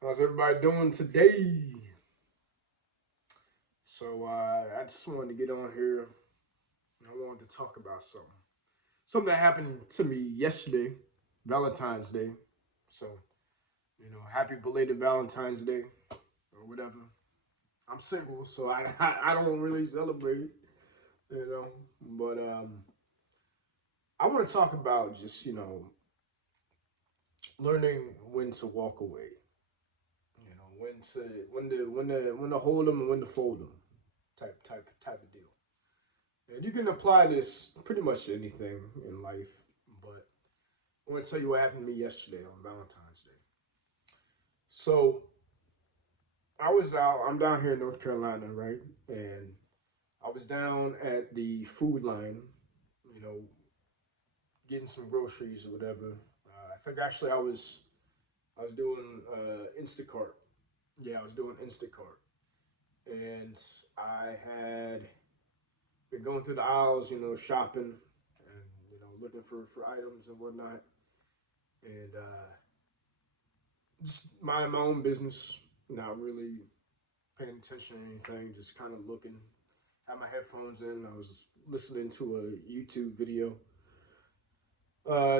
How's everybody doing today? I just wanted to get on here and I wanted to talk about something. Something that happened to me yesterday, Valentine's Day. So, happy belated Valentine's Day or whatever. I'm single, so I don't really celebrate it, you know. But I want to talk about just, learning when to walk away. When to hold them and when to fold them, type of deal. And you can apply this pretty much to anything in life, but I want to tell you what happened to me yesterday on Valentine's Day. So I was out. I'm down here in North Carolina, right? And I was down at the food line, you know, getting some groceries or whatever. I think actually I was doing Instacart. Yeah, I was doing Instacart, and I had been going through the aisles, shopping and looking for items and whatnot, and just minding my own business, not really paying attention to anything, just kind of looking. Had my headphones in. I was listening to a YouTube video.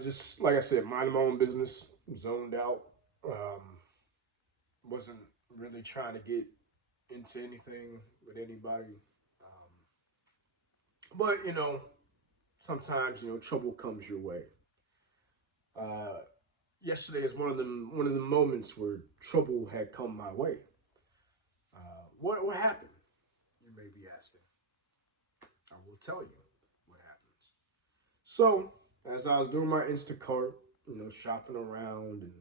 Just like I said, minding my own business, zoned out. Um, wasn't really trying to get into anything with anybody. But sometimes trouble comes your way. Uh, Yesterday is one of the moments where trouble had come my way. What happened? You may be asking. I will tell you what happens. So, as I was doing my Instacart, shopping around and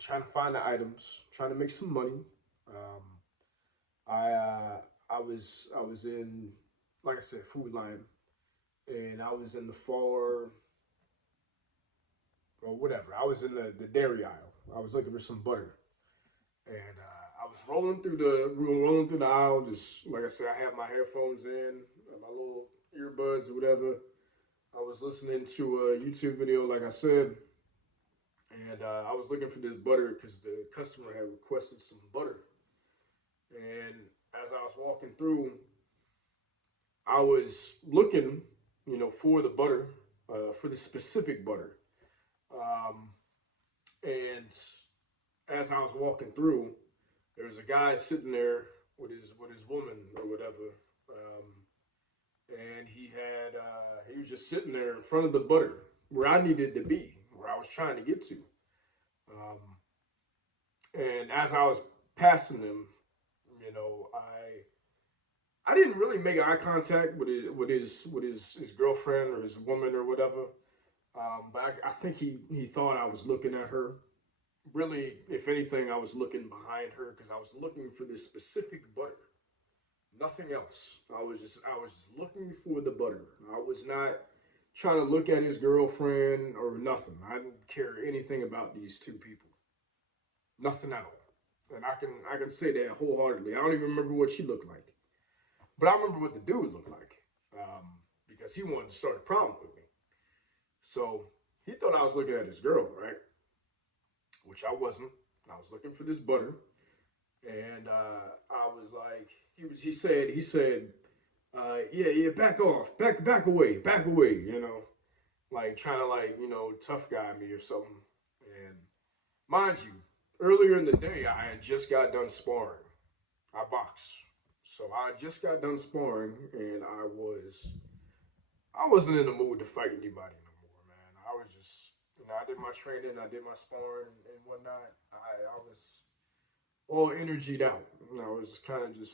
trying to find the items, trying to make some money, um, I was in, like I said, Food Line, and I was in the far or whatever. I was in the dairy aisle. I was looking for some butter, and I was rolling through the aisle. Just like I said, I had my headphones in, my little earbuds or whatever. I was listening to a YouTube video, like I said, and I was looking for this butter because the customer had requested some butter. And as I was walking through, I was looking, for the butter, for the specific butter. Um, and as I was walking through, there was a guy sitting there with his woman or whatever, um, and he was just sitting there in front of the butter where I needed to be, where I was trying to get to. Um, and as I was passing him, I didn't really make eye contact with his girlfriend or his woman or whatever. But I think he thought I was looking at her. Really, if anything, I was looking behind her because I was looking for this specific butter. Nothing else. I was looking for the butter. I was not trying to look at his girlfriend or nothing. I didn't care anything about these two people. Nothing at all. And I can say that wholeheartedly. I don't even remember what she looked like, but I remember what the dude looked like, because he wanted to start a problem with me. So he thought I was looking at his girl, right? Which I wasn't. I was looking for this butter, and I was like, he said, yeah, back off, back away, back away, like trying to tough guy me or something. And mind you, earlier in the day I had just got done sparring. I box, so I just got done sparring, and I wasn't in the mood to fight anybody no more, man. I was just, I did my training, I did my sparring and whatnot. I was all energied out. I was kind of just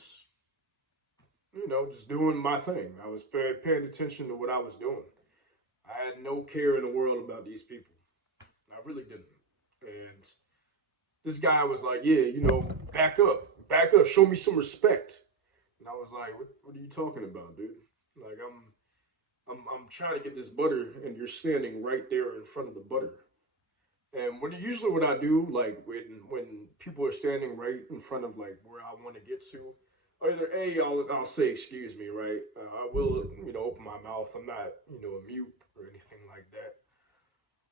doing my thing. I was paying attention to what I was doing. I had no care in the world about these people. I really didn't. And this guy was like, yeah, back up, show me some respect. And I was like, what are you talking about, dude? Like, I'm trying to get this butter, and you're standing right there in front of the butter. And usually what I do, like when people are standing right in front of like where I want to get to, either I'll say excuse me, right? I will open my mouth. I'm not a mute or anything like that.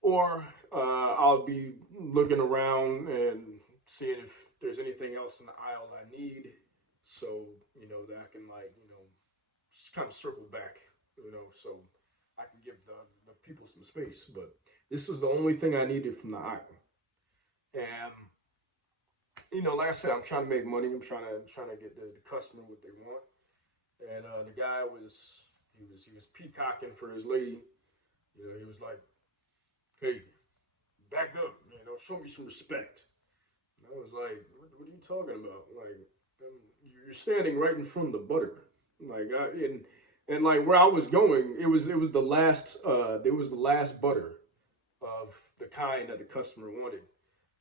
Or I'll be looking around and seeing if there's anything else in the aisle I need, so that I can just kind of circle back, so I can give the people some space. But this was the only thing I needed from the aisle, and like I said, I'm trying to make money. I'm trying to get the customer what they want, and the guy was peacocking for his lady. He was like, "Hey, back up, show me some respect." And I was like, what are you talking about? Like, you're standing right in front of the butter. Like, and like where I was going, it was the last butter of the kind that the customer wanted.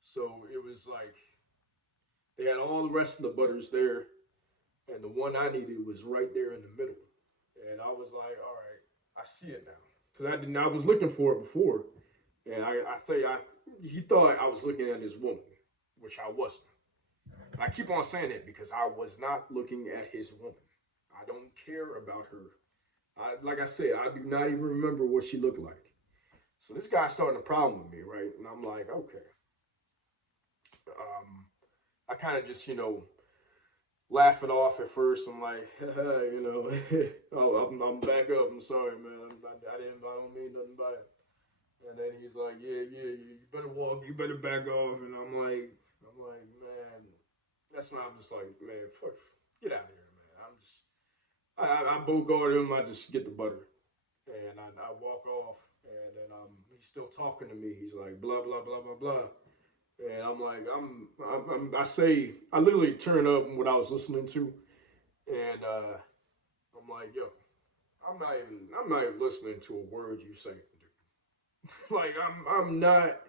So it was like they had all the rest of the butters there, and the one I needed was right there in the middle. And I was like, all right, I see it now, because I was looking for it before, and I think he thought I was looking at his woman, which I wasn't. I keep on saying it because I was not looking at his woman. I don't care about her. Like I said, I do not even remember what she looked like. So this guy's starting a problem with me, right? And I'm like, okay. I kind of just, laugh it off at first. I'm like, oh, I'm back up. I'm sorry, man. I don't mean nothing by it. And then he's like, yeah, you better walk. You better back off. And I'm like, man, that's why I'm just like, man, fuck, get out of here, man. I bogart him. I just get the butter, and I walk off, and then he's still talking to me. He's like, blah blah blah blah blah, and I'm like, I literally turn up what I was listening to, and I'm like, yo, I'm not even listening to a word you say, dude. Like I'm not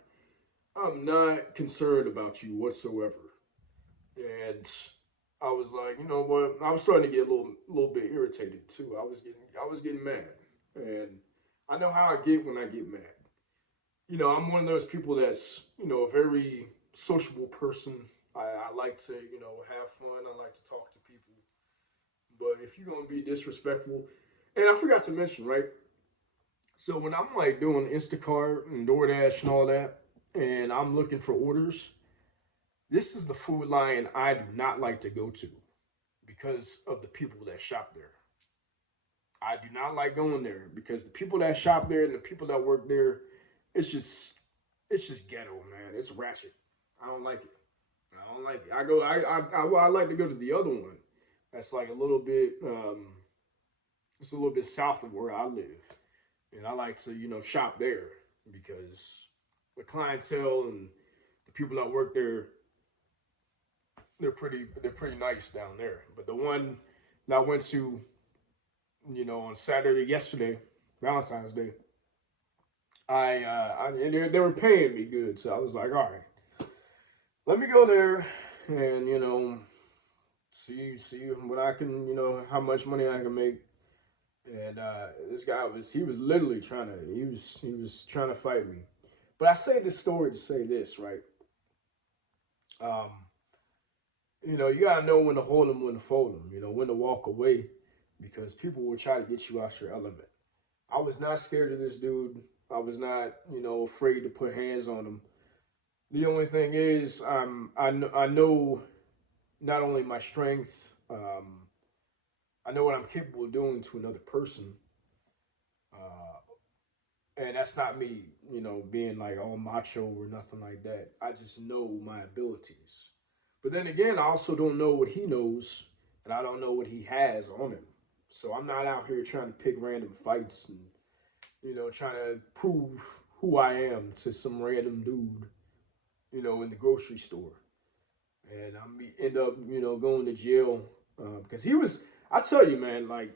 concerned about you whatsoever. And I was like, you know what? I was starting to get a little bit irritated too. I was getting mad, and I know how I get when I get mad. I'm one of those people that's a very sociable person. I like to have fun. I like to talk to people. But if you're gonna be disrespectful, and I forgot to mention, right? So when I'm like doing Instacart and DoorDash and all that, and I'm looking for orders, this is the food line I do not like to go to because of the people that shop there. I do not like going there because the people that shop there and the people that work there, it's just it's just ghetto, man. It's ratchet. I don't like it. I don't like it. I like to go to the other one. That's like a little bit it's a little bit south of where I live. And I like to, shop there because the clientele and the people that work there, they're pretty nice down there. But the one that I went to, on Saturday yesterday, Valentine's Day, and they were paying me good, so I was like, all right, let me go there and see what I can, how much money I can make. And this guy he was literally he was trying to fight me. But I say this story to say this, right? Um, you gotta know when to hold them, when to fold them. When to walk away, because people will try to get you out your element. I was not scared of this dude. I was not, afraid to put hands on him. The only thing is, I know not only my strength, I know what I'm capable of doing to another person, uh, and that's not me, being like all macho or nothing like that. I just know my abilities. But then again, I also don't know what he knows, and I don't know what he has on him. So I'm not out here trying to pick random fights and trying to prove who I am to some random dude, in the grocery store. And I end up, going to jail because he was. I tell you, man, like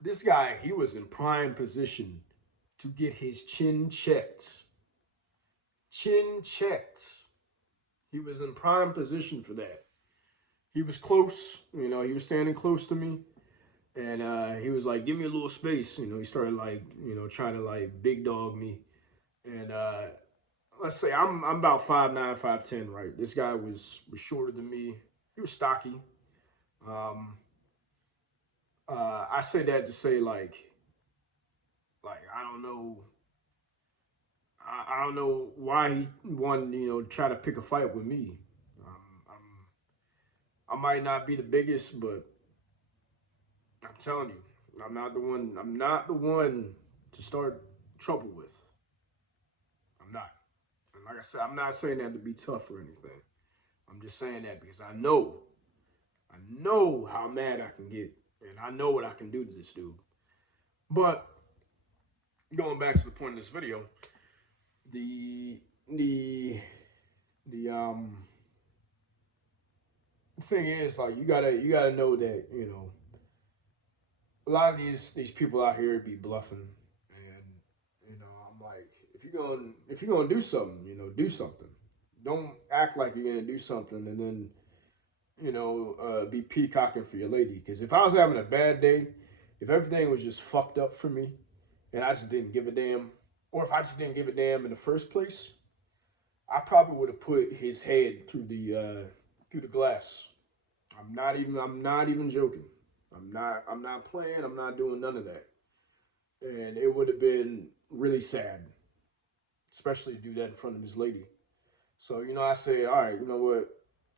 this guy, he was in prime position to get his chin checked. Chin checked. He was in prime position for that. He was close, he was standing close to me. And he was like, give me a little space. He started like, trying to like big dog me. And let's say I'm about 5'9", 5'10", right? This guy was shorter than me. He was stocky. Um, I say that to say like I don't know, I don't know why he wanted try to pick a fight with me. I might not be the biggest, but I'm telling you, I'm not the one. I'm not the one to start trouble with. I'm not. And like I said, I'm not saying that to be tough or anything. I'm just saying that because I know how mad I can get, and I know what I can do to this dude. But going back to the point of this video, the the the thing is, like, you gotta know that, a lot of these people out here be bluffing, and I'm like, if you're gonna do something, do something. Don't act like you're gonna do something and then be peacocking for your lady. Because if I was having a bad day, if everything was just fucked up for me, and I just didn't give a damn, or if I just didn't give a damn in the first place, I probably would have put his head through the glass. I'm not even joking. I'm not playing. I'm not doing none of that. And it would have been really sad, especially to do that in front of his lady. So, I say, all right, you know what?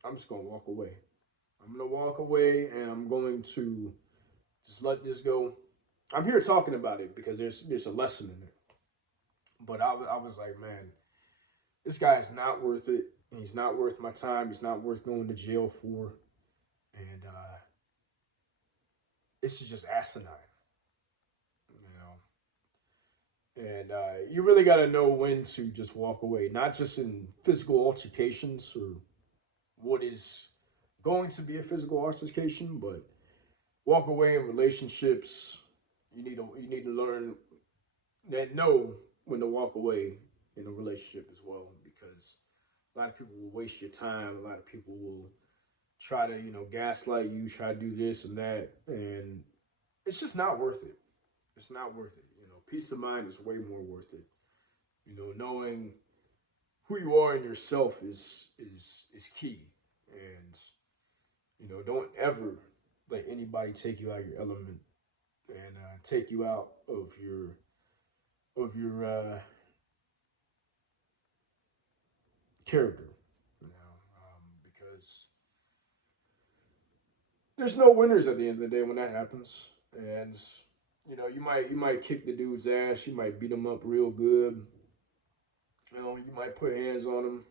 I'm just gonna walk away. I'm gonna walk away, and I'm going to just let this go. I'm here talking about it because there's a lesson in it. But I was like, man, this guy is not worth it. He's not worth my time. He's not worth going to jail for. And this is just asinine, you And you really got to know when to just walk away, not just in physical altercations or what is going to be a physical altercation, but walk away in relationships. You need to learn that know when to walk away in a relationship as well, because a lot of people will waste your time. A lot of people will try to gaslight you, try to do this and that, and it's just not worth it. It's not worth it. Peace of mind is way more worth it. Knowing who you are in yourself is key, and don't ever let anybody take you out of your element and take you out of your character. Because there's no winners at the end of the day when that happens, and you might kick the dude's ass, you might beat him up real good, you might put hands on him,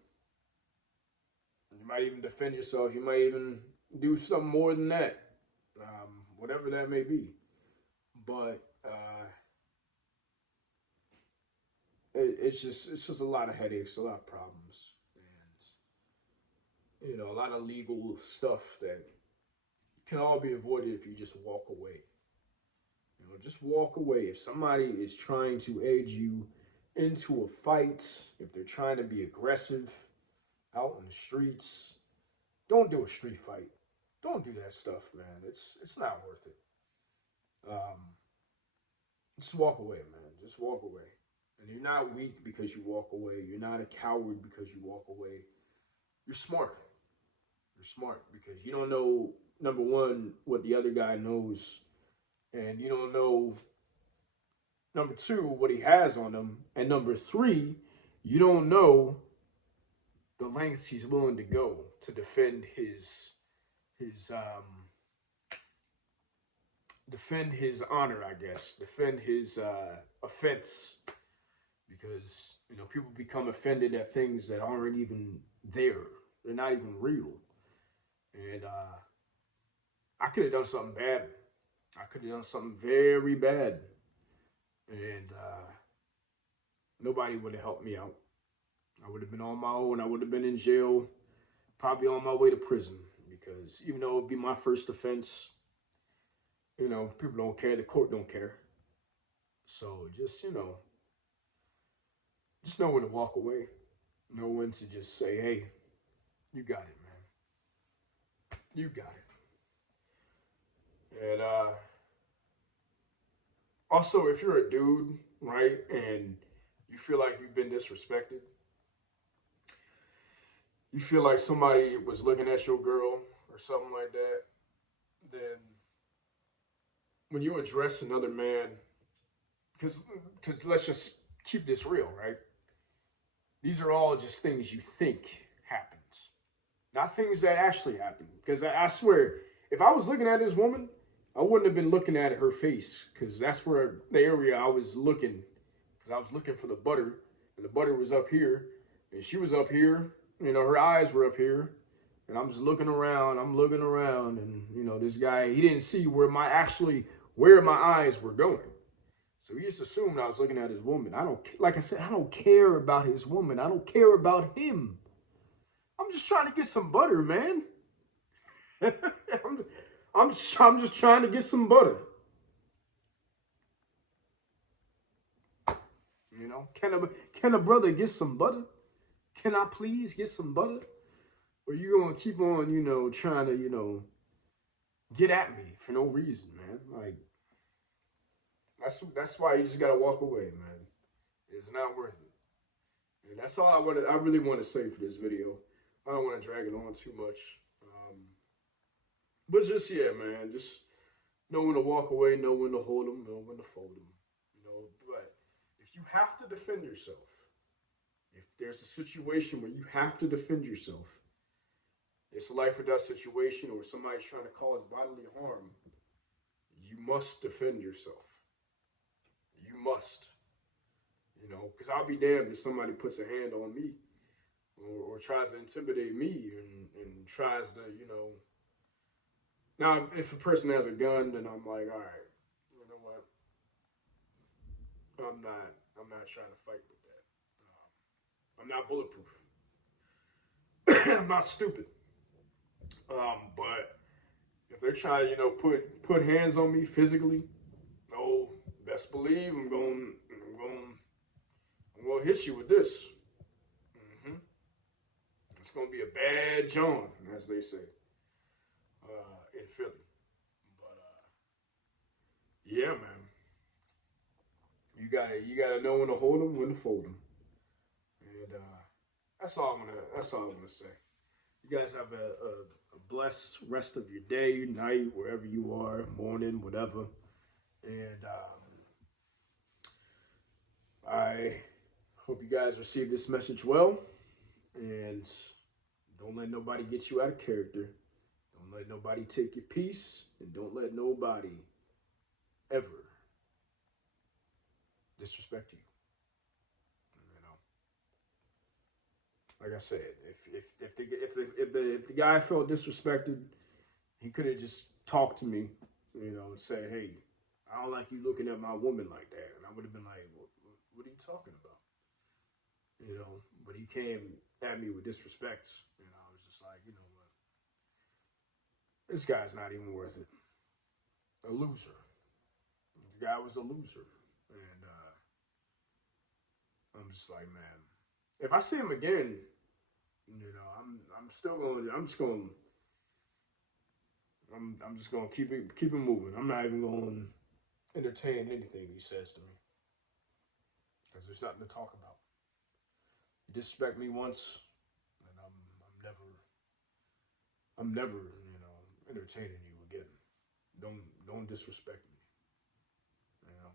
you might even defend yourself, you might even do something more than that, whatever that may be. But it's just a lot of headaches, a lot of problems, and a lot of legal stuff that can all be avoided if you just walk away. Just walk away. If somebody is trying to aid you into a fight, if they're trying to be aggressive out in the streets, don't do a street fight. Don't do that stuff, man. It's not worth it. Um, just walk away, man. Just walk away. And you're not weak because you walk away. You're not a coward because you walk away. You're smart. You're smart because you don't know, number one, what the other guy knows, and you don't know, number two, what he has on him, and number three, you don't know the lengths he's willing to go to defend his defend his honor, I guess, defend his offense, because people become offended at things that aren't even there. They're not even real, and I could have done something bad. I could have done something very bad, and nobody would have helped me out. I would have been on my own. I would have been in jail, probably on my way to prison, because even though it would be my first offense, people don't care. The court don't care. So just know when to walk away. Know when to just say, "Hey, you got it, man. You got it." And also, if you're a dude, right, and you feel like you've been disrespected, you feel like somebody was looking at your girl or something like that, then when you address another man, because let's just keep this real, right? These are all just things you think happens. not things that actually happened. Because I swear, if I was looking at this woman, I wouldn't have been looking at her face, because that's where the area I was looking. Because I was looking for the butter, and the butter was up here, and she was up here. You know, her eyes were up here, and I'm just looking around. I'm looking around, and you know, this guy, he didn't see where my eyes were going. So he just assumed I was looking at his woman. I don't, like I said, I don't care about his woman. I don't care about him. I'm just trying to get some butter, man. I'm just trying to get some butter. You know, can a brother get some butter? Can I please get some butter? Or you gonna keep on, you know, trying to, you know, get at me for no reason, man? Like that's why you just gotta walk away, man. It's not worth it. And that's all I really want to say for this video. I don't want to drag it on too much. Um, but just yeah, man, just know when to walk away, know when to hold them, know when to fold them. You know, but if you have to defend yourself, if there's a situation where you have to defend yourself, it's a life or death situation, or somebody's trying to cause bodily harm, you must defend yourself. You must. You know, because I'll be damned if somebody puts a hand on me or tries to intimidate me and tries to, you know. Now, if a person has a gun, then I'm like, all right, you know what? I'm not trying to fight with that. I'm not bulletproof. I'm not stupid. But if they're trying to, you know, put hands on me physically, oh, best believe I'm gonna hit you with this. Mm-hmm. It's gonna be a bad John, as they say, in Philly. But yeah, man, you gotta know when to hold them, when to fold them, and that's all I wanna say. You guys have a blessed rest of your day, night, wherever you are, morning, whatever, and I hope you guys receive this message well, and don't let nobody get you out of character. Don't let nobody take your peace, and don't let nobody ever disrespect you. You know, like I said, if the guy felt disrespected, he could have just talked to me, you know, and said, "Hey, I don't like you looking at my woman like that," and I would have been like, "What are you talking about?" You know, but he came at me with disrespect, and I was just like, you know what, this guy's not even worth it. A loser. The guy was a loser, and I'm just like, man, if I see him again, you know, I'm still going. I'm just gonna keep it moving. I'm not even going to entertain anything he says to me because there's nothing to talk about. You disrespect me once, and I'm never, you know, entertaining you again. Don't disrespect me. You know,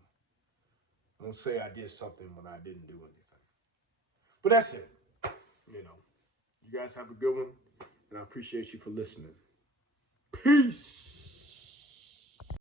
don't say I did something when I didn't do anything. But that's it. You know, you guys have a good one, and I appreciate you for listening. Peace.